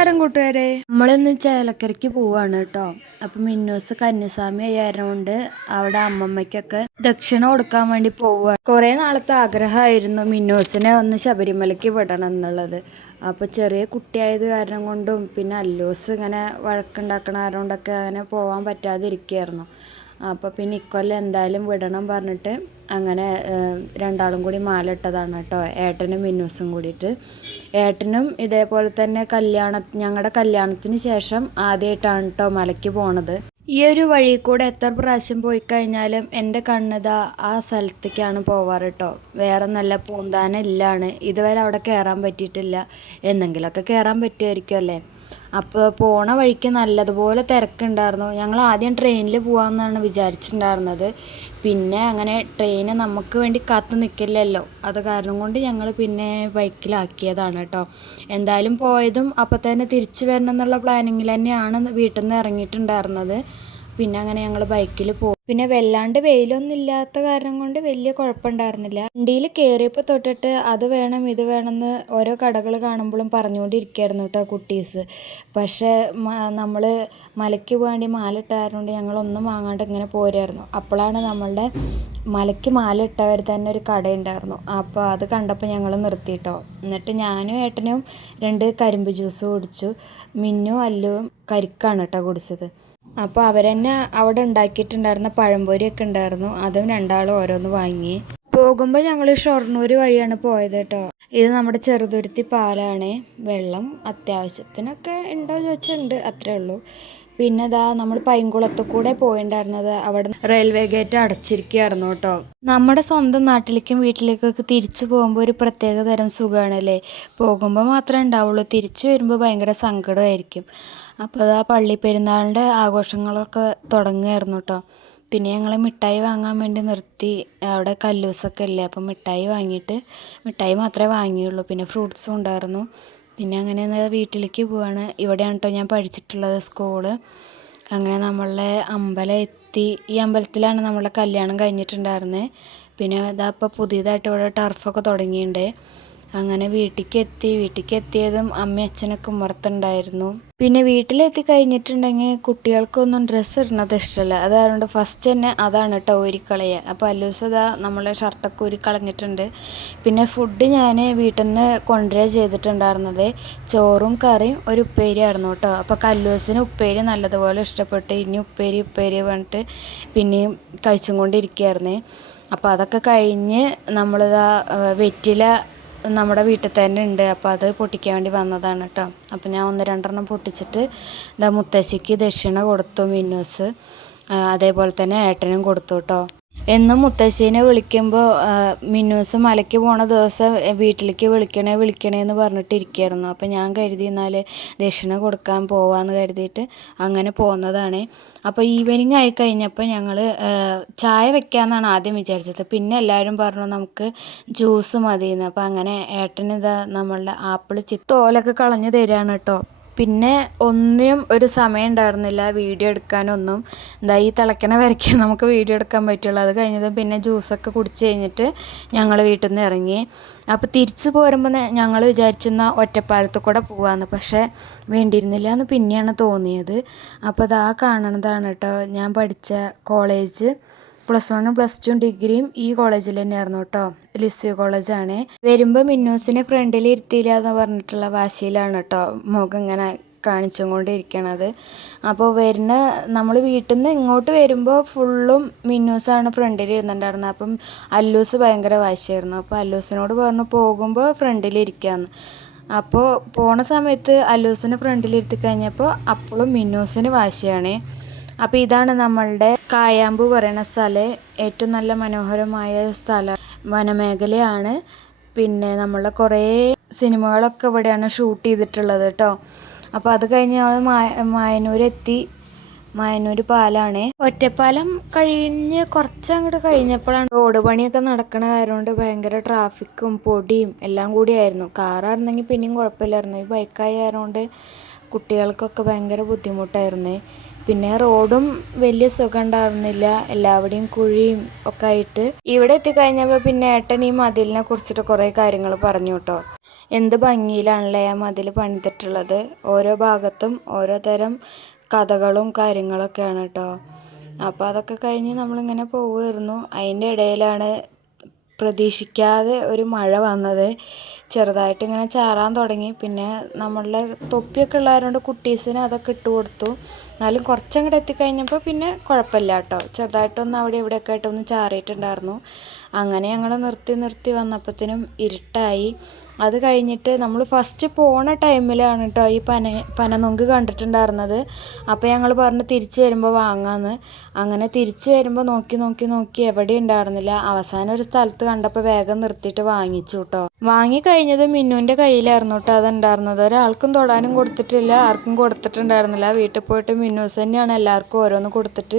നമസ്കാരം കൂട്ടുകാരെ, നമ്മളിന്ന് ചേലക്കരയ്ക്ക് പോവാണ് കേട്ടോ. അപ്പം മിന്നൂസ് കന്യാസ്വാമി ആയതുകൊണ്ട് അവിടെ അമ്മമ്മയ്ക്കൊക്കെ ദക്ഷിണ കൊടുക്കാൻ വേണ്ടി പോവുക. കുറേ നാളത്തെ ആഗ്രഹമായിരുന്നു മിന്നൂസിനെ ഒന്ന് ശബരിമലയ്ക്ക് വിടണം എന്നുള്ളത്. അപ്പോൾ ചെറിയ കുട്ടിയായത് കാരണം കൊണ്ടും പിന്നെ അല്ലൂസ് ഇങ്ങനെ വഴക്കുണ്ടാക്കണ കാരണം കൊണ്ടൊക്കെ അങ്ങനെ പോകാൻ പറ്റാതിരിക്കുകയായിരുന്നു. അപ്പോൾ പിന്നെ ഇക്കൊല്ലം എന്തായാലും വിടണം പറഞ്ഞിട്ട് അങ്ങനെ രണ്ടാളും കൂടി മാല ഇട്ടതാണ് കേട്ടോ, ഏട്ടനും മിന്നൂസും കൂടിയിട്ട്. ഏട്ടനും ഇതേപോലെ തന്നെ ഞങ്ങളുടെ കല്യാണത്തിന് ശേഷം ആദ്യമായിട്ടാണ് കേട്ടോ മലയ്ക്ക് പോണത്. ഈ ഒരു വഴി കൂടെ എത്ര പ്രാവശ്യം പോയി കഴിഞ്ഞാലും എൻ്റെ കണ്ണിതാ ആ സ്ഥലത്തേക്കാണ് പോവാറ് കേട്ടോ. വേറെ നല്ല പൂന്താനം ഇല്ലാണ്, ഇതുവരെ അവിടെ കയറാൻ പറ്റിയിട്ടില്ല. എന്നെങ്കിലുമൊക്കെ കയറാൻ പറ്റുമായിരിക്കും അല്ലേ. അപ്പോൾ പോണ വഴിക്ക് നല്ലതുപോലെ തിരക്കുണ്ടായിരുന്നു. ഞങ്ങൾ ആദ്യം ട്രെയിനിൽ പോകാമെന്നാണ് വിചാരിച്ചിട്ടുണ്ടായിരുന്നത്. പിന്നെ അങ്ങനെ ട്രെയിന് നമുക്ക് വേണ്ടി കാത്തു നിൽക്കില്ലല്ലോ, അത് കാരണം കൊണ്ട് ഞങ്ങൾ പിന്നെ ബൈക്കിലാക്കിയതാണ് കേട്ടോ. എന്തായാലും പോയതും അപ്പം തന്നെ തിരിച്ചു വരണം എന്നുള്ള പ്ലാനിങ്ങിൽ തന്നെയാണ് വീട്ടിൽ നിന്ന് ഇറങ്ങിയിട്ടുണ്ടായിരുന്നത്. പിന്നെ അങ്ങനെ ഞങ്ങൾ ബൈക്കിൽ പോകും. പിന്നെ വല്ലാണ്ട് വെയിലൊന്നും ഇല്ലാത്ത കാരണം കൊണ്ട് വലിയ കുഴപ്പമുണ്ടായിരുന്നില്ല. വണ്ടിയിൽ കയറിയപ്പോൾ തൊട്ടിട്ട് അത് വേണം ഇത് വേണമെന്ന് ഓരോ കടകൾ കാണുമ്പോഴും പറഞ്ഞുകൊണ്ടിരിക്കുകയായിരുന്നു കേട്ടോ കുട്ടീസ്. പക്ഷേ നമ്മൾ മലയ്ക്ക് വേണ്ടി മാല ഇട്ടായതുകൊണ്ട് ഞങ്ങളൊന്നും വാങ്ങാണ്ട് ഇങ്ങനെ പോരായിരുന്നു. അപ്പോഴാണ് നമ്മളുടെ മലയ്ക്ക് മാല ഇട്ടവർ തന്നെ ഒരു കടയുണ്ടായിരുന്നു. അപ്പോൾ അത് കണ്ടപ്പോൾ ഞങ്ങൾ നിർത്തിയിട്ടോ. എന്നിട്ട് ഞാനും ഏട്ടനും 2 കരിമ്പ് ജ്യൂസ് കുടിച്ചു. മിന്നും അല്ലുവും കരിക്കാണ് കേട്ടോ കുടിച്ചത്. അപ്പോൾ അവരെന്നെ അവിടെ ഉണ്ടാക്കിയിട്ടുണ്ടായിരുന്ന പഴംപൊരിയൊക്കെ ഉണ്ടായിരുന്നു, അതും രണ്ടാളും ഓരോന്ന് വാങ്ങി. പോകുമ്പോൾ ഞങ്ങൾ ഷൊർണൂർ വഴിയാണ് പോയത് കേട്ടോ. ഇത് നമ്മുടെ ചെറുതുരുത്തി പാലാണ്. വെള്ളം അത്യാവശ്യത്തിനൊക്കെ ഉണ്ടോ ചോദിച്ചിട്ടുണ്ട്, അത്രേ ഉള്ളൂ. പിന്നെ ഇതാ നമ്മൾ പൈങ്കുളത്ത് കൂടെ പോയിണ്ടായിരുന്നത്, അവിടെ റെയിൽവേ ഗേറ്റ് അടച്ചിരിക്കുകയായിരുന്നു കേട്ടോ. നമ്മുടെ സ്വന്തം നാട്ടിലേക്കും വീട്ടിലേക്കൊക്കെ തിരിച്ചു പോകുമ്പോൾ ഒരു പ്രത്യേക തരം സുഖമാണല്ലേ. പോകുമ്പോൾ മാത്രമേ ഉണ്ടാവുള്ളൂ, തിരിച്ചു വരുമ്പോൾ ഭയങ്കര സങ്കടമായിരിക്കും. അപ്പോൾ ആ പള്ളി പെരുന്നാളിൻ്റെ ആഘോഷങ്ങളൊക്കെ തുടങ്ങുമായിരുന്നു കേട്ടോ. പിന്നെ ഞങ്ങൾ മിഠായി വാങ്ങാൻ വേണ്ടി നിർത്തി. അവിടെ കല്ലൂസൊക്കെ ഇല്ലേ, അപ്പം മിഠായി മാത്രമേ വാങ്ങിയുള്ളൂ. പിന്നെ ഫ്രൂട്ട്സും ഉണ്ടായിരുന്നു. പിന്നെ അങ്ങനെ വീട്ടിലേക്ക് പോവാണ്. ഇവിടെയാണ് കേട്ടോ ഞാൻ പഠിച്ചിട്ടുള്ളത് സ്കൂള്. അങ്ങനെ നമ്മളെ അമ്പലം എത്തി. ഈ അമ്പലത്തിലാണ് നമ്മളെ കല്യാണം കഴിഞ്ഞിട്ടുണ്ടായിരുന്നത്. പിന്നെ ഇതാ ഇപ്പോൾ പുതിയതായിട്ട് ഇവിടെ ടർഫൊക്കെ തുടങ്ങിയിട്ടുണ്ട്. അങ്ങനെ വീട്ടിലേക്ക് എത്തിയതും അമ്മയും അച്ഛനൊക്കെ ഉമ്മറത്തുണ്ടായിരുന്നു. പിന്നെ വീട്ടിലെത്തി കഴിഞ്ഞിട്ടുണ്ടെങ്കിൽ കുട്ടികൾക്കൊന്നും ഡ്രസ്സ് ഇടുന്നത് ഇഷ്ടമല്ല. അതുകൊണ്ട് ഫസ്റ്റ് തന്നെ അതാണ് കേട്ടോ ഊരിക്കളയുക. അപ്പോൾ അല്ലൂസത നമ്മളെ ഷർട്ടൊക്കെ ഊരിക്കളഞ്ഞിട്ടുണ്ട്. പിന്നെ ഫുഡ് ഞാൻ വീട്ടിൽ നിന്ന് കൊണ്ടുവരിക ചെയ്തിട്ടുണ്ടായിരുന്നത് ചോറും കറിയും ഒരു ഉപ്പേരിയായിരുന്നു കേട്ടോ. അപ്പോൾ കല്ലൂസിന് ഉപ്പേരി നല്ലതുപോലെ ഇഷ്ടപ്പെട്ട് ഇനി ഉപ്പേരി പറഞ്ഞിട്ട് പിന്നെയും കഴിച്ചും കൊണ്ടിരിക്കുകയായിരുന്നേ. അപ്പോൾ അതൊക്കെ കഴിഞ്ഞ് നമ്മളിതാ വെറ്റില നമ്മുടെ വീട്ടിൽ തന്നെ ഉണ്ട്. അപ്പോൾ അത് പൊട്ടിക്കാൻ വേണ്ടി വന്നതാണ് കേട്ടോ. അപ്പോൾ ഞാൻ 1-2 പൊട്ടിച്ചിട്ട് ഇതാ മുത്തശ്ശിക്ക് ദക്ഷിണ കൊടുത്തു മിന്നൂസ്. അതേപോലെ തന്നെ ഏട്ടനും കൊടുത്തു കേട്ടോ. എന്നും മുത്തശ്ശീനെ വിളിക്കുമ്പോൾ മിന്നൂസ് മലയ്ക്ക് പോണ ദിവസം വീട്ടിലേക്ക് വിളിക്കണേന്ന് പറഞ്ഞിട്ടിരിക്കുകയായിരുന്നു. അപ്പോൾ ഞാൻ കരുതി എന്നാൽ ദക്ഷിണ കൊടുക്കാൻ പോവാമെന്ന് കരുതിയിട്ട് അങ്ങനെ പോകുന്നതാണ്. അപ്പോൾ ഈവനിങ് ആയി കഴിഞ്ഞപ്പോൾ ഞങ്ങൾ ചായ വെക്കാമെന്നാണ് ആദ്യം വിചാരിച്ചത്. പിന്നെ എല്ലാവരും പറഞ്ഞു നമുക്ക് ജ്യൂസ് മതിയെന്ന്. അപ്പോൾ അങ്ങനെ ഏട്ടനിതാ നമ്മളുടെ ആപ്പിൾ തോലൊക്കെ കളഞ്ഞ് തരികയാണ് കേട്ടോ. പിന്നെ ഒന്നിനും ഒരു സമയം ഉണ്ടായിരുന്നില്ല വീഡിയോ എടുക്കാനൊന്നും. എന്താ ഈ തിളയ്ക്കണ വരയ്ക്കാൻ നമുക്ക് വീഡിയോ എടുക്കാൻ പറ്റുള്ളൂ. അത് കഴിഞ്ഞതും പിന്നെ ജ്യൂസൊക്കെ കുടിച്ച് കഴിഞ്ഞിട്ട് ഞങ്ങൾ വീട്ടിൽ നിന്ന് ഇറങ്ങി. അപ്പോൾ തിരിച്ചു പോരുമ്പോൾ ഞങ്ങൾ വിചാരിച്ചിരുന്ന ഒറ്റപ്പാലത്ത് കൂടെ പോകാമെന്ന്, പക്ഷേ വേണ്ടിയിരുന്നില്ല എന്ന് പിന്നെയാണ് തോന്നിയത്. അപ്പോൾ അതാ കാണണതാണ് കേട്ടോ ഞാൻ പഠിച്ച കോളേജ്. +1 +2 ഡിഗ്രിയും ഈ കോളേജിൽ തന്നെയായിരുന്നു കേട്ടോ. ലിസ്യു കോളേജാണ്. വരുമ്പോൾ മിന്നൂസിനെ ഫ്രണ്ടിൽ ഇരുത്തിയില്ല എന്ന് പറഞ്ഞിട്ടുള്ള വാശിയിലാണ് കേട്ടോ മുഖം ഇങ്ങനെ കാണിച്ചും കൊണ്ടിരിക്കണത്. അപ്പോൾ നമ്മൾ വീട്ടിൽ നിന്ന് ഇങ്ങോട്ട് വരുമ്പോൾ ഫുള്ളും മിന്നൂസാണ് ഫ്രണ്ടിൽ ഇരുന്നിട്ടുണ്ടായിരുന്നത്. അപ്പം അല്ലൂസ് ഭയങ്കര വാശിയായിരുന്നു. അപ്പോൾ അല്ലൂസിനോട് പറഞ്ഞു പോകുമ്പോൾ ഫ്രണ്ടിൽ ഇരിക്കാമെന്ന്. അപ്പോൾ പോണ സമയത്ത് അല്ലൂസിനെ ഫ്രണ്ടിലിരുത്തി കഴിഞ്ഞപ്പോൾ അപ്പോഴും മിന്നൂസിന് വാശിയാണ്. അപ്പോൾ ഇതാണ് നമ്മളുടെ കായാമ്പു പറയുന്ന സ്ഥലം. ഏറ്റവും നല്ല മനോഹരമായ സ്ഥലം, വനമേഖലയാണ്. പിന്നെ നമ്മളുടെ കുറേ സിനിമകളൊക്കെ ഇവിടെയാണ് ഷൂട്ട് ചെയ്തിട്ടുള്ളത് കേട്ടോ. അപ്പോൾ അത് കഴിഞ്ഞ് ഞങ്ങൾ മായന്നൂരെത്തി. മായന്നൂർ പാലാണ്. ഒറ്റപ്പാലം കഴിഞ്ഞ് കുറച്ചങ്ങോട്ട് കഴിഞ്ഞപ്പോഴാണ് റോഡ് പണിയൊക്കെ നടക്കണ കാരണം കൊണ്ട് ഭയങ്കര ട്രാഫിക്കും പൊടിയും എല്ലാം കൂടിയായിരുന്നു. കാറായിരുന്നെങ്കിൽ പിന്നെയും കുഴപ്പമില്ലായിരുന്നു. ഈ ബൈക്കായ കാരണം കൊണ്ട് കുട്ടികൾക്കൊക്കെ ഭയങ്കര ബുദ്ധിമുട്ടായിരുന്നേ. പിന്നെ റോഡും വലിയ സുഖം ഉണ്ടായിരുന്നില്ല, എല്ലാവിടെയും കുഴിയും ഒക്കെ ആയിട്ട്. ഇവിടെ എത്തിക്കഴിഞ്ഞപ്പോൾ പിന്നെ ഏട്ടൻ ഈ മതിലിനെ കുറിച്ചിട്ട് കുറേ കാര്യങ്ങൾ പറഞ്ഞു കേട്ടോ. എന്ത് ഭംഗിയിലാണല്ലേ ആ മതിൽ പണിതിട്ടുള്ളത്. ഓരോ ഭാഗത്തും ഓരോ തരം കഥകളും കാര്യങ്ങളൊക്കെയാണ് കേട്ടോ. അപ്പോൾ അതൊക്കെ കഴിഞ്ഞ് നമ്മളിങ്ങനെ പോവുമായിരുന്നു. അതിൻ്റെ ഇടയിലാണ് പ്രതീക്ഷിക്കാതെ ഒരു മഴ വന്നത്. ചെറുതായിട്ട് ഇങ്ങനെ ചാറാൻ തുടങ്ങി. പിന്നെ നമ്മളുടെ തൊപ്പിയൊക്കെ ഉള്ളതുകൊണ്ട് കുട്ടീസിന് അതൊക്കെ ഇട്ട് കൊടുത്തു. എന്നാലും കുറച്ചങ്ങോട്ട് എത്തിക്കഴിഞ്ഞപ്പോൾ പിന്നെ കുഴപ്പമില്ല കേട്ടോ. ചെറുതായിട്ടൊന്ന് അവിടെ ഇവിടെയൊക്കെ ആയിട്ടൊന്ന് ചാറിയിട്ടുണ്ടായിരുന്നു. അങ്ങനെ ഞങ്ങൾ നിർത്തി വന്നപ്പോഴത്തേനും ഇരുട്ടായി. അത് കഴിഞ്ഞിട്ട് നമ്മൾ ഫസ്റ്റ് പോണ ടൈമിലാണ് കേട്ടോ ഈ പനനൊങ്ക് കണ്ടിട്ടുണ്ടായിരുന്നത്. അപ്പോൾ ഞങ്ങൾ പറഞ്ഞു തിരിച്ച് വരുമ്പോൾ വാങ്ങാമെന്ന്. അങ്ങനെ തിരിച്ച് വരുമ്പോൾ നോക്കി എവിടെ ഉണ്ടായിരുന്നില്ല. അവസാനം ഒരു സ്ഥലത്ത് കണ്ടപ്പോൾ വേഗം നിർത്തിയിട്ട് വാങ്ങിച്ചു കേട്ടോ. വാങ്ങിക്കഴിഞ്ഞത് മിന്നുവിൻ്റെ കയ്യിലായിരുന്നു കേട്ടോ അതുണ്ടായിരുന്നത്. ഒരാൾക്കും തൊടാനും കൊടുത്തിട്ടില്ല, ആർക്കും കൊടുത്തിട്ടുണ്ടായിരുന്നില്ല. വീട്ടിൽ പോയിട്ട് മിന്നൂസ് തന്നെയാണ് എല്ലാവർക്കും ഓരോന്ന് കൊടുത്തിട്ട്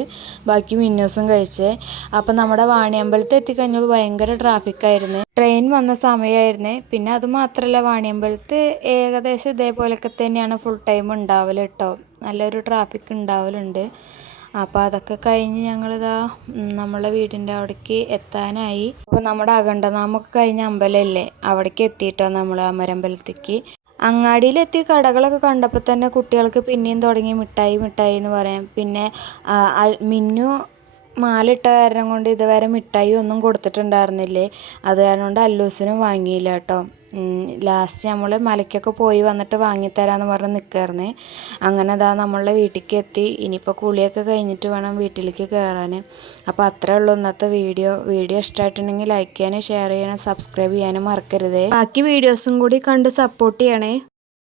ബാക്കി മിന്നൂസും കഴിച്ചത്. അപ്പം നമ്മുടെ വാണിയമ്പലത്ത് എത്തിക്കഴിഞ്ഞപ്പോൾ ഭയങ്കര ട്രാഫിക്കായിരുന്നു. ട്രെയിൻ വന്ന സമയമായിരുന്നേ. പിന്നെ അത് മാത്രമല്ല, വാണിയമ്പലത്ത് ഏകദേശം ഇതേപോലെയൊക്കെ തന്നെയാണ് ഫുൾ ടൈം ഉണ്ടാവൽ കേട്ടോ. നല്ലൊരു ട്രാഫിക് ഉണ്ടാവലുണ്ട്. അപ്പോൾ അതൊക്കെ കഴിഞ്ഞ് ഞങ്ങളിതാ നമ്മളെ വീടിൻ്റെ അവിടേക്ക് എത്താനായി. അപ്പോൾ നമ്മുടെ അഖണ്ഡനാമൊക്കെ കഴിഞ്ഞ അമ്പലമല്ലേ, അവിടേക്ക് എത്തിയിട്ടോ നമ്മൾ അമരമ്പലത്തേക്ക്. അങ്ങാടിയിലെത്തി കടകളൊക്കെ കണ്ടപ്പോൾ തന്നെ കുട്ടികൾക്ക് പിന്നെയും തുടങ്ങി മിഠായി എന്ന് പറയാം. പിന്നെ മിന്നു മാലിട്ട കാരണം കൊണ്ട് ഇതുവരെ മിഠായി ഒന്നും കൊടുത്തിട്ടുണ്ടായിരുന്നില്ലേ. അത് കാരണം കൊണ്ട് അല്ലൂസിനും വാങ്ങിയില്ല കേട്ടോ. ലാസ്റ്റ് നമ്മൾ മലയ്ക്കൊക്കെ പോയി വന്നിട്ട് വാങ്ങിത്തരാമെന്ന് പറഞ്ഞ് നിൽക്കുകയായിരുന്നേ. അങ്ങനെ അതാ നമ്മളുടെ വീട്ടിലേക്ക് എത്തി. ഇനിയിപ്പോൾ കുളിയൊക്കെ കഴിഞ്ഞിട്ട് വേണം വീട്ടിലേക്ക് കയറാൻ. അപ്പോൾ അത്രേ ഉള്ളൂ ഇന്നത്തെ വീഡിയോ. ഇഷ്ടമായിട്ടുണ്ടെങ്കിൽ ലൈക്ക് ചെയ്യാനും ഷെയർ ചെയ്യാനും സബ്സ്ക്രൈബ് ചെയ്യാനും മറക്കരുതേ. ബാക്കി വീഡിയോസും കൂടി കണ്ട് സപ്പോർട്ട് ചെയ്യണേ.